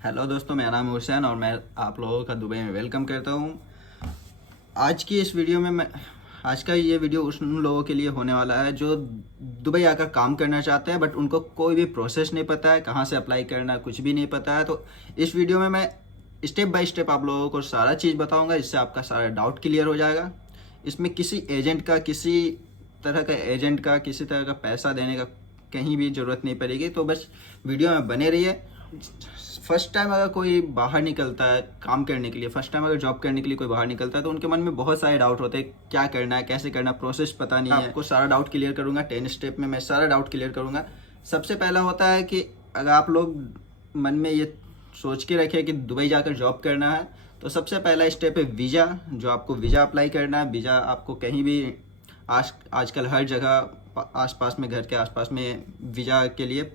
Hello दोस्तों, मेरा नाम है हुसैन और मैं आप लोगों का दुबई में वेलकम करता हूँ। आज की इस वीडियो में आज का ये वीडियो उन लोगों के लिए होने वाला है जो दुबई आकर काम करना चाहते हैं बट उनको कोई भी प्रोसेस नहीं पता है, कहाँ से अप्लाई करना कुछ भी नहीं पता है। तो इस वीडियो में मैं स्टेप बाय स्टेप आप लोगों को सारा चीज़ बताऊँगा, जिससे आपका सारा डाउट क्लियर हो जाएगा। इसमें किसी एजेंट का किसी तरह का पैसा देने का कहीं भी ज़रूरत नहीं पड़ेगी। तो बस वीडियो में बने रहिए। फर्स्ट टाइम अगर कोई बाहर निकलता है काम करने के लिए, फर्स्ट टाइम अगर जॉब करने के लिए कोई बाहर निकलता है तो उनके मन में बहुत सारे डाउट होते हैं, क्या करना है, कैसे करना, प्रोसेस पता नहीं है। आपको सारा डाउट क्लियर करूंगा, 10 स्टेप में मैं सारा डाउट क्लियर करूंगा। सबसे पहला होता है कि अगर आप लोग मन में ये सोच के रखें कि दुबई जाकर जॉब करना है, तो सबसे पहला स्टेप है वीज़ा। जो आपको वीज़ा अप्लाई करना है। वीज़ा आपको कहीं भी आजकल हर जगह आसपास में, घर के आसपास में वीज़ा के लिए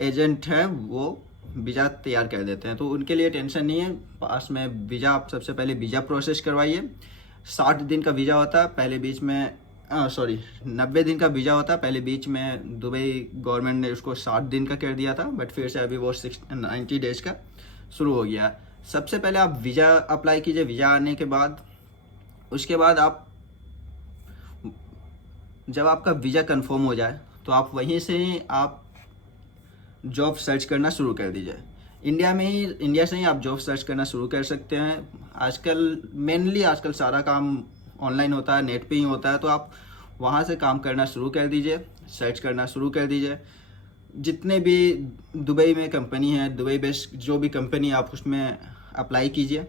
एजेंट है, वो वीज़ा तैयार कर देते हैं, तो उनके लिए टेंशन नहीं है। पास में वीज़ा, आप सबसे पहले वीज़ा प्रोसेस करवाइए। 60 दिन का वीज़ा होता है, पहले बीच में 90 दिन का वीज़ा होता है। पहले बीच में दुबई गवर्नमेंट ने उसको 60 दिन का कर दिया था, बट फिर से अभी वो 90 डेज का शुरू हो गया। सबसे पहले आप वीज़ा अप्लाई कीजिए। वीज़ा आने के बाद उसके बाद आप जब आपका वीज़ा कंफर्म हो जाए तो आप वहीं से ही आप जॉब सर्च करना शुरू कर दीजिए। इंडिया से ही आप जॉब सर्च करना शुरू कर सकते हैं। आजकल सारा काम ऑनलाइन होता है, नेट पे ही होता है, तो आप वहाँ से काम करना शुरू कर दीजिए, सर्च करना शुरू कर दीजिए। जितने भी दुबई में कंपनी है, दुबई बेस्ड जो भी कंपनी, आप उसमें अप्लाई कीजिए।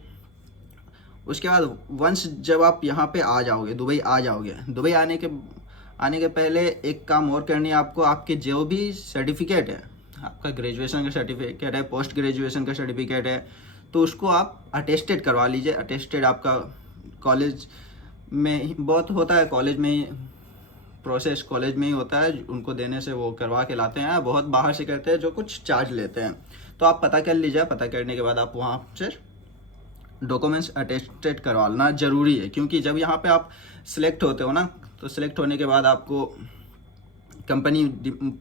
उसके बाद वंस जब आप यहाँ पे आ जाओगे, दुबई आने के पहले एक काम और करनी है आपको। आपके जो भी सर्टिफिकेट है, आपका ग्रेजुएशन का सर्टिफिकेट है, पोस्ट ग्रेजुएशन का सर्टिफिकेट है, तो उसको आप अटेस्टेड करवा लीजिए। अटेस्टेड आपका कॉलेज में बहुत होता है, कॉलेज में ही होता है, उनको देने से वो करवा के लाते हैं। बहुत बाहर से करते हैं जो कुछ चार्ज लेते हैं, तो आप पता कर लीजिए। पता करने के बाद आप वहाँ से डॉक्यूमेंट्स अटेस्टेड करवाना ज़रूरी है, क्योंकि जब यहाँ पे आप सिलेक्ट होते हो ना, तो सिलेक्ट होने के बाद आपको कंपनी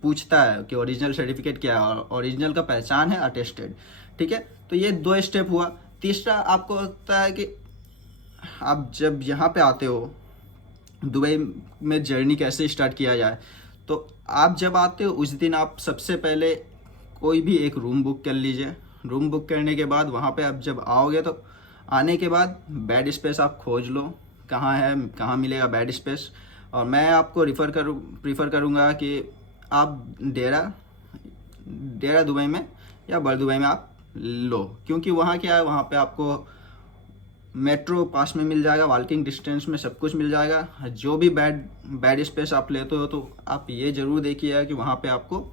पूछता है कि ओरिजिनल सर्टिफिकेट क्या है, और ओरिजिनल का पहचान है अटेस्टेड। ठीक है, तो ये 2 स्टेप हुआ। तीसरा आपको होता है कि आप जब यहाँ पे आते हो, दुबई में जर्नी कैसे स्टार्ट किया जाए। तो आप जब आते हो उस दिन आप सबसे पहले कोई भी एक रूम बुक कर लीजिए। रूम बुक करने के बाद वहाँ पे आप जब आओगे तो आने के बाद बेड स्पेस आप खोज लो, कहाँ मिलेगा बेड स्पेस। और मैं आपको प्रीफर करूँगा कि आप डेरा दुबई में या बर दुबई में आप लो, क्योंकि वहाँ क्या है, वहाँ पे आपको मेट्रो पास में मिल जाएगा, वॉकिंग डिस्टेंस में सब कुछ मिल जाएगा। जो भी बेड स्पेस आप लेते हो तो आप ये ज़रूर देखिएगा कि वहाँ पे आपको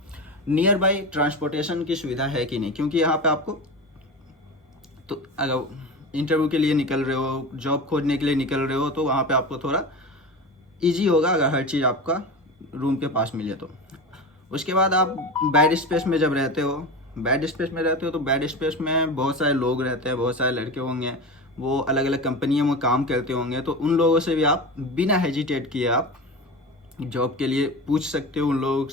नियर बाई ट्रांसपोर्टेशन की सुविधा है कि नहीं, क्योंकि यहाँ पे आपको, तो अगर इंटरव्यू के लिए निकल रहे हो, जॉब खोजने के लिए निकल रहे हो, तो वहाँ पे आपको थोड़ा इजी होगा अगर हर चीज़ आपका रूम के पास मिले तो। उसके बाद आप बेड स्पेस में जब रहते हो, तो बेड स्पेस में बहुत सारे लोग रहते हैं, बहुत सारे लड़के होंगे, वो अलग अलग कंपनियों में काम करते होंगे, तो उन लोगों से भी आप बिना हेजिटेट किए आप जॉब के लिए पूछ सकते हो। उन लोग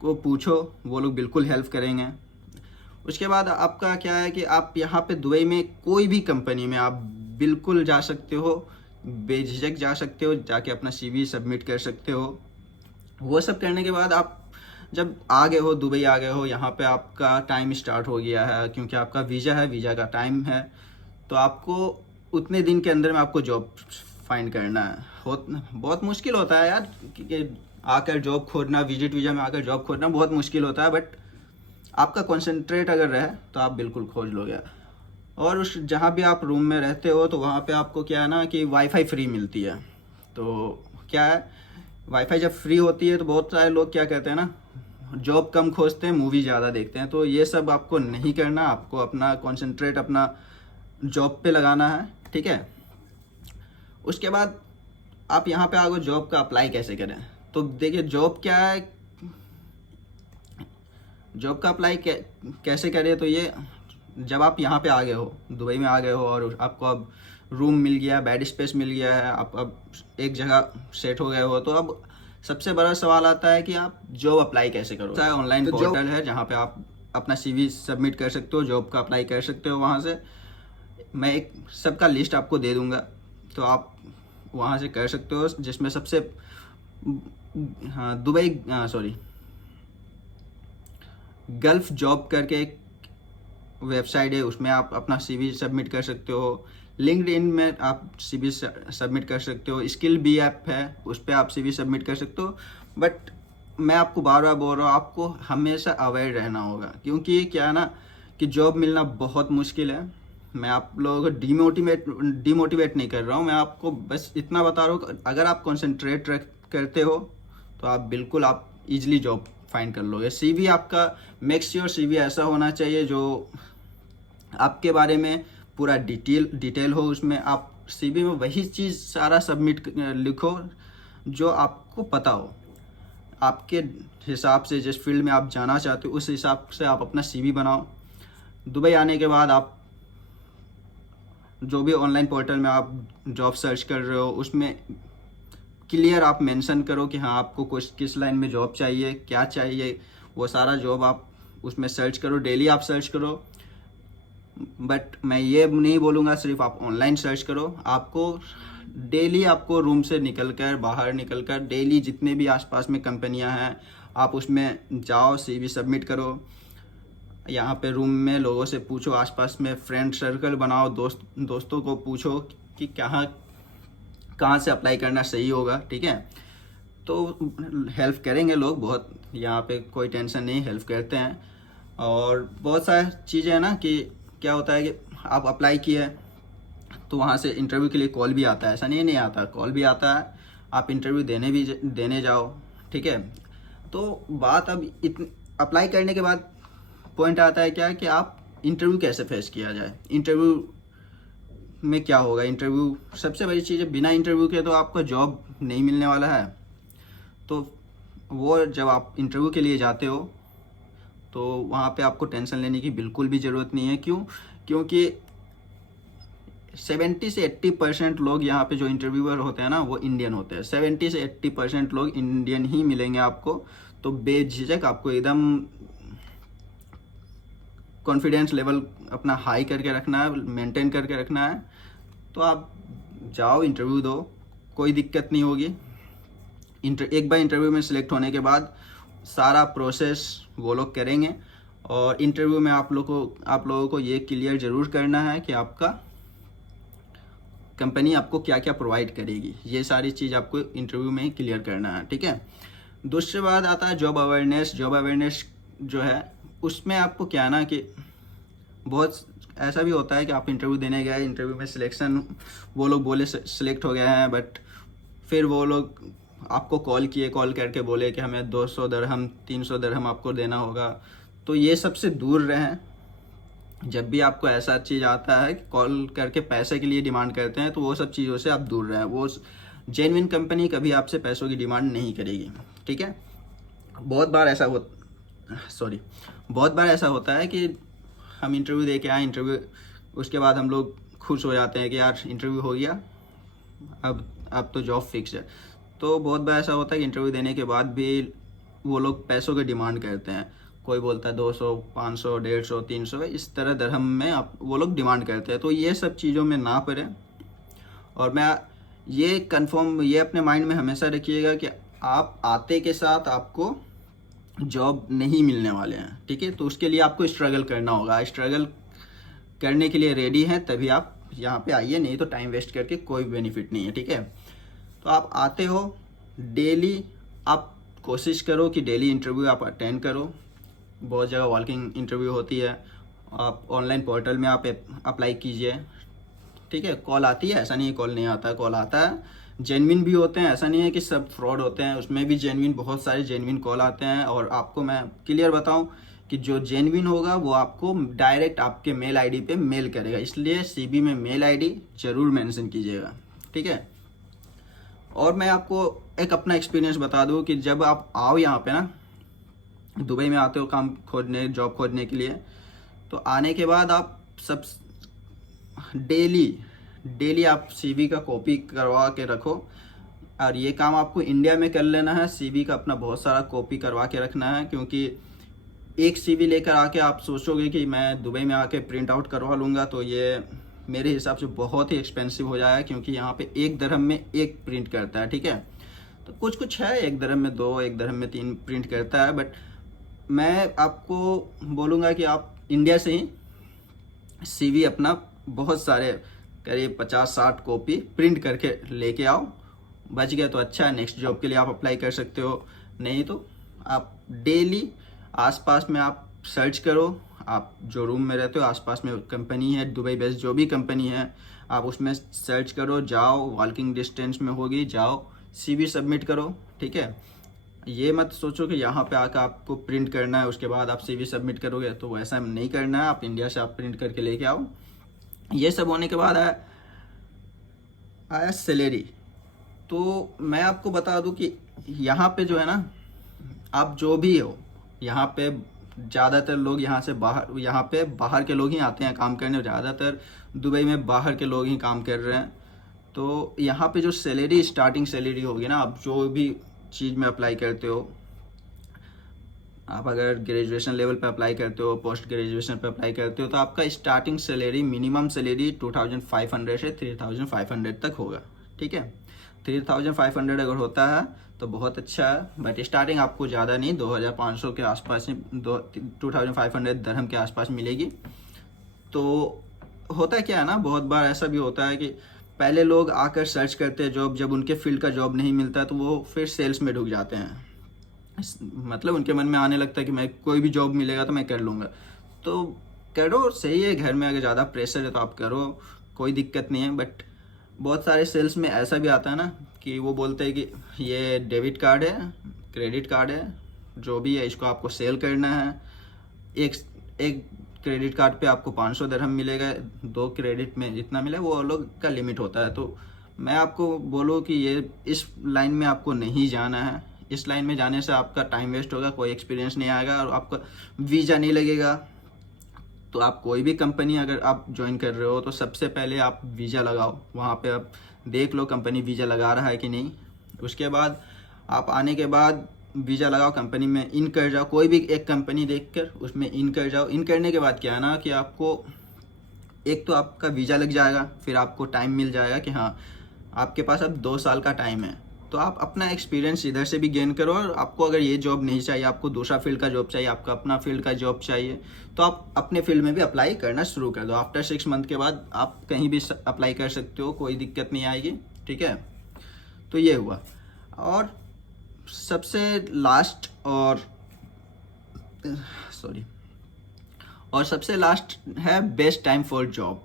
को पूछो, वो लोग बिल्कुल हेल्प करेंगे। उसके बाद आपका क्या है कि आप यहाँ पे दुबई में कोई भी कंपनी में आप बिल्कुल जा सकते हो, बेझिझक जा सकते हो, जाके अपना CV सबमिट कर सकते हो। वो सब करने के बाद आप जब आ गए हो, दुबई आ गए हो, यहाँ पे आपका टाइम स्टार्ट हो गया है, क्योंकि आपका वीज़ा का टाइम है, तो आपको उतने दिन के अंदर में आपको जॉब फाइंड करना है। बहुत मुश्किल होता है यार कि आकर जॉब खोजना, विजिट वीज़ा में आकर जॉब खोजना बहुत मुश्किल होता है, बट आपका कंसंट्रेट अगर रहे तो आप बिल्कुल खोज लोगे। और उस जहाँ भी आप रूम में रहते हो, तो वहाँ पे आपको क्या है ना कि वाईफाई फ्री मिलती है। तो क्या है, वाईफाई जब फ्री होती है तो बहुत सारे लोग क्या कहते हैं ना, जॉब कम खोजते हैं, मूवी ज़्यादा देखते हैं। तो ये सब आपको नहीं करना, आपको अपना कंसंट्रेट अपना जॉब पे लगाना है। ठीक है, उसके बाद आप यहाँ पे आगे जॉब का अप्लाई कैसे करें। तो देखिए, जॉब क्या है, जॉब का अप्लाई कैसे करें। तो ये जब आप यहाँ पे आ गए हो, दुबई में आ गए हो, और आपको अब रूम मिल गया, बेड स्पेस मिल गया है, आप अब एक जगह सेट हो गए हो, तो अब सबसे बड़ा सवाल आता है कि आप जॉब अप्लाई कैसे करो। ऑनलाइन पोर्टल है जहाँ पे आप अपना CV सबमिट कर सकते हो, जॉब का अप्लाई कर सकते हो वहाँ से। मैं एक सबका लिस्ट आपको दे दूँगा, तो आप वहाँ से कर सकते हो। जिसमें सबसे हाँ दुबई सॉरी गल्फ जॉब करके एक वेबसाइट है, उसमें आप अपना CV सबमिट कर सकते हो। लिंक्डइन में आप CV सबमिट कर सकते हो। स्किल बी ऐप है, उस पर आप CV सबमिट कर सकते हो। बट मैं आपको बार बार बोल रहा हूँ, आपको हमेशा अवेयर रहना होगा, क्योंकि क्या है ना कि जॉब मिलना बहुत मुश्किल है। मैं आप लोगों को डिमोटिवेट नहीं कर रहा हूँ, मैं आपको बस इतना बता रहा हूँ, अगर आप कॉन्सेंट्रेट करते हो तो आप बिल्कुल आप इजीली जॉब फाइंड कर लोगे। CV आपका मेक श्योर CV ऐसा होना चाहिए जो आपके बारे में पूरा डिटेल हो। उसमें आप CV में वही चीज़ सारा सबमिट लिखो जो आपको पता हो, आपके हिसाब से जिस फील्ड में आप जाना चाहते हो उस हिसाब से आप अपना CV बनाओ। दुबई आने के बाद आप जो भी ऑनलाइन पोर्टल में आप जॉब सर्च कर रहे हो उसमें क्लियर आप मेंशन करो कि हाँ आपको किस लाइन में जॉब चाहिए, क्या चाहिए, वो सारा जॉब आप उसमें सर्च करो। डेली आप सर्च करो, बट मैं ये नहीं बोलूँगा सिर्फ आप ऑनलाइन सर्च करो। आपको डेली आपको रूम से बाहर निकल कर डेली जितने भी आसपास में कंपनियां हैं आप उसमें जाओ, CV सबमिट करो। यहाँ पे रूम में लोगों से पूछो, आसपास में फ्रेंड सर्कल बनाओ, दोस्तों को पूछो कि कहाँ से अप्लाई करना सही होगा, ठीक है। तो हेल्प करेंगे लोग बहुत, यहाँ पे कोई टेंशन नहीं, हेल्प करते हैं। और बहुत सारी चीज़ें हैं ना कि क्या होता है कि आप अप्लाई किए तो वहाँ से इंटरव्यू के लिए कॉल भी आता है, ऐसा नहीं आता, कॉल भी आता है, आप इंटरव्यू देने जाओ, ठीक है। तो बात अब अप्लाई करने के बाद पॉइंट आता है क्या कि आप इंटरव्यू कैसे फेस किया जाए। इंटरव्यू में क्या होगा, इंटरव्यू सबसे बड़ी चीज़ है, बिना इंटरव्यू के तो आपका जॉब नहीं मिलने वाला है। तो वो जब आप इंटरव्यू के लिए जाते हो तो वहाँ पे आपको टेंशन लेने की बिल्कुल भी ज़रूरत नहीं है। क्योंकि 70 से 80% लोग यहाँ पे जो इंटरव्यूअर होते हैं ना वो इंडियन होते हैं। 70 से 80% लोग इंडियन ही मिलेंगे आपको। तो बेझिझक आपको एकदम कॉन्फिडेंस लेवल अपना हाई करके रखना है, मेंटेन करके रखना है। तो आप जाओ, इंटरव्यू दो, कोई दिक्कत नहीं होगी। एक बार इंटरव्यू में सिलेक्ट होने के बाद सारा प्रोसेस वो लोग करेंगे। और इंटरव्यू में आप लोगों को ये क्लियर ज़रूर करना है कि आपका कंपनी आपको क्या क्या प्रोवाइड करेगी, ये सारी चीज़ आपको इंटरव्यू में ही क्लियर करना है, ठीक है। दूसरे बात आता है जॉब अवेयरनेस। जॉब अवेयरनेस जो है उसमें आपको क्या ना कि बहुत ऐसा भी होता है कि आप इंटरव्यू देने गए, इंटरव्यू में सिलेक्शन वो लोग बोले सिलेक्ट हो गए हैं, बट फिर वो लोग आपको कॉल करके बोले कि हमें 200 दरहम 300 दरहम आपको देना होगा। तो ये सबसे दूर रहें। जब भी आपको ऐसा चीज़ आता है कि कॉल करके पैसे के लिए डिमांड करते हैं तो वो सब चीज़ों से आप दूर रहें। वो जेन्युइन कंपनी कभी आपसे पैसों की डिमांड नहीं करेगी, ठीक है। बहुत बार ऐसा होता है कि हम इंटरव्यू दे के आए, उसके बाद हम लोग खुश हो जाते हैं कि यार इंटरव्यू हो गया, अब तो जॉब फिक्स है। तो बहुत बार ऐसा होता है कि इंटरव्यू देने के बाद भी वो लोग पैसों की डिमांड करते हैं। कोई बोलता है 200, 500, 150, 300, इस तरह दरहम में वो लोग डिमांड करते हैं। तो ये सब चीज़ों में ना पड़े। और मैं ये अपने माइंड में हमेशा रखिएगा कि आप आते के साथ आपको जॉब नहीं मिलने वाले हैं, ठीक है। तो उसके लिए आपको स्ट्रगल करना होगा। स्ट्रगल करने के लिए रेडी हैं तभी आप यहाँ पे आइए, नहीं तो टाइम वेस्ट करके कोई बेनिफिट नहीं है, ठीक है। तो आप आते हो, डेली आप कोशिश करो कि डेली इंटरव्यू आप अटेंड करो। बहुत जगह वॉकिंग इंटरव्यू होती है, आप ऑनलाइन पोर्टल में आप अप्लाई कीजिए, ठीक है। कॉल आती है, ऐसा नहीं है कॉल नहीं आता, कॉल आता है। जेन्युइन भी होते हैं, ऐसा नहीं है कि सब फ्रॉड होते हैं, उसमें भी बहुत सारे जेन्युइन कॉल आते हैं। और आपको मैं क्लियर बताऊं कि जो जेन्युइन होगा वो आपको डायरेक्ट आपके मेल आईडी पे मेल करेगा, इसलिए CV में मेल आईडी जरूर मेंशन कीजिएगा, ठीक है। और मैं आपको एक अपना एक्सपीरियंस बता दूं कि जब आप आओ यहाँ पे ना, दुबई में आते हो जॉब खोजने के लिए, तो आने के बाद आप सब डेली आप CV का कॉपी करवा के रखो। और ये काम आपको इंडिया में कर लेना है, CV का अपना बहुत सारा कॉपी करवा के रखना है, क्योंकि एक सीवी लेकर आके आप सोचोगे कि मैं दुबई में आके प्रिंट आउट करवा लूँगा, तो ये मेरे हिसाब से बहुत ही एक्सपेंसिव हो जाएगा, क्योंकि यहाँ पे 1 दिरहम में 1 प्रिंट करता है, ठीक है। तो कुछ कुछ है 1 दिरहम में 2, 1 दिरहम में 3 प्रिंट करता है, बट मैं आपको बोलूँगा कि आप इंडिया से ही सीवी अपना बहुत सारे करीब 50-60 कॉपी प्रिंट करके लेके आओ। बच गया तो अच्छा है, नेक्स्ट जॉब के लिए आप अप्लाई कर सकते हो। नहीं तो आप डेली आसपास में आप सर्च करो, आप जो रूम में रहते हो आसपास में कंपनी है, दुबई बेस्ड जो भी कंपनी है, आप उसमें सर्च करो, जाओ, वॉकिंग डिस्टेंस में होगी, जाओ, सीवी सबमिट करो, ठीक है। ये मत सोचो कि यहाँ पे आकर आपको प्रिंट करना है उसके बाद आप सीवी सबमिट करोगे, तो वैसा नहीं करना है। आप इंडिया से आप प्रिंट करके लेके आओ। ये सब होने के बाद आया सैलरी। तो मैं आपको बता दूं कि यहाँ पे जो है ना, आप जो भी हो, यहाँ पे ज़्यादातर लोग यहाँ पे बाहर के लोग ही आते हैं काम करने। ज़्यादातर दुबई में बाहर के लोग ही काम कर रहे हैं। तो यहाँ पे जो सैलरी, स्टार्टिंग सैलरी होगी ना, आप जो भी चीज़ में अप्लाई करते हो, आप अगर ग्रेजुएशन लेवल पे अप्लाई करते हो, पोस्ट ग्रेजुएशन पे अप्लाई करते हो, तो आपका स्टार्टिंग सैलरी, मिनिमम सैलरी 2500 से 3500 तक होगा, ठीक है। 3500 अगर होता है तो बहुत अच्छा है, बट स्टार्टिंग आपको ज़्यादा नहीं, 2500 के आसपास, 2500 दिरहम के आसपास मिलेगी। तो होता क्या है ना, बहुत बार ऐसा भी होता है कि पहले लोग आकर सर्च करते हैं जॉब, जब उनके फील्ड का जॉब नहीं मिलता तो वो फिर सेल्स में ढुक जाते हैं। मतलब उनके मन में आने लगता है कि मैं कोई भी जॉब मिलेगा तो मैं कर लूँगा। तो करो, सही है, घर में अगर ज़्यादा प्रेशर है तो आप करो, कोई दिक्कत नहीं है। बट बहुत सारे सेल्स में ऐसा भी आता है ना कि वो बोलते हैं कि ये डेबिट कार्ड है, क्रेडिट कार्ड है, जो भी है, इसको आपको सेल करना है। एक एक क्रेडिट कार्ड पे आपको 500 दिरहम मिलेगा, 2 क्रेडिट में जितना मिले वो लोग का लिमिट होता है। तो मैं आपको बोलूँ कि ये इस लाइन में आपको नहीं जाना है। इस लाइन में जाने से आपका टाइम वेस्ट होगा, कोई एक्सपीरियंस नहीं आएगा और आपका वीज़ा नहीं लगेगा। तो आप कोई भी कंपनी अगर आप ज्वाइन कर रहे हो तो सबसे पहले आप वीज़ा लगाओ, वहाँ पे आप देख लो कंपनी वीज़ा लगा रहा है कि नहीं। उसके बाद आप आने के बाद वीज़ा लगाओ, कंपनी में इन कर जाओ, कोई भी एक कंपनी देखकर उसमें इन कर जाओ। इन करने के बाद क्या है ना कि आपको एक तो आपका वीज़ा लग जाएगा, फिर आपको टाइम मिल जाएगा कि हाँ आपके पास अब 2 साल का टाइम है। तो आप अपना एक्सपीरियंस इधर से भी गेन करो, और आपको अगर ये जॉब नहीं चाहिए, आपको दूसरा फील्ड का जॉब चाहिए, आपका अपना फील्ड का जॉब चाहिए, तो आप अपने फील्ड में भी अप्लाई करना शुरू कर दो। आफ्टर 6 मंथ के बाद आप कहीं भी अप्लाई कर सकते हो, कोई दिक्कत नहीं आएगी, ठीक है। तो ये हुआ। और सबसे लास्ट और सबसे लास्ट है best time for job.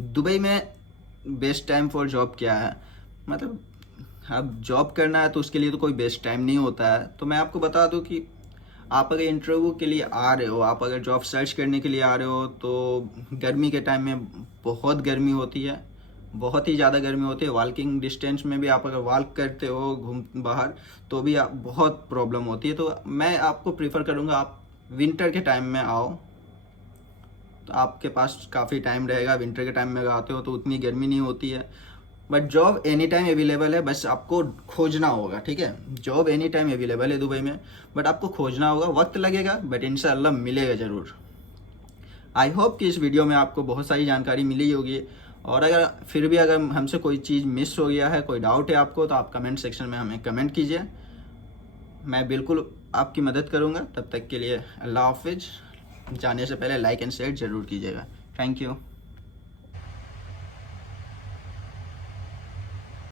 Dubai में बेस्ट टाइम फॉर जॉब क्या है, मतलब अब जॉब करना है तो उसके लिए तो कोई बेस्ट टाइम नहीं होता है। तो मैं आपको बता दूं कि आप अगर इंटरव्यू के लिए आ रहे हो, आप अगर जॉब सर्च करने के लिए आ रहे हो, तो गर्मी के टाइम में बहुत गर्मी होती है, बहुत ही ज़्यादा गर्मी होती है। वॉकिंग डिस्टेंस में भी आप अगर वॉक करते हो घूम बाहर, तो भी आप बहुत प्रॉब्लम होती है। तो मैं आपको प्रीफर करूँगा आप विंटर के टाइम में आओ, तो आपके पास काफ़ी टाइम रहेगा। विंटर के टाइम में अगर आते हो तो उतनी गर्मी नहीं होती है। But job any time available है, बस आपको खोजना होगा, ठीक है। जॉब एनी टाइम अवेलेबल है दुबई में, बट आपको खोजना होगा, वक्त लगेगा, बट इंशाल्लाह मिलेगा ज़रूर। आई होप कि इस वीडियो में आपको बहुत सारी जानकारी मिली होगी। और अगर फिर भी अगर हमसे कोई चीज़ मिस हो गया है, कोई डाउट है आपको, तो आप कमेंट सेक्शन में हमें कमेंट कीजिए, मैं बिल्कुल आपकी मदद करूँगा। तब तक के लिए अल्लाह हाफिज़। जाने से पहले लाइक एंड शेयर ज़रूर कीजिएगा। Thank you.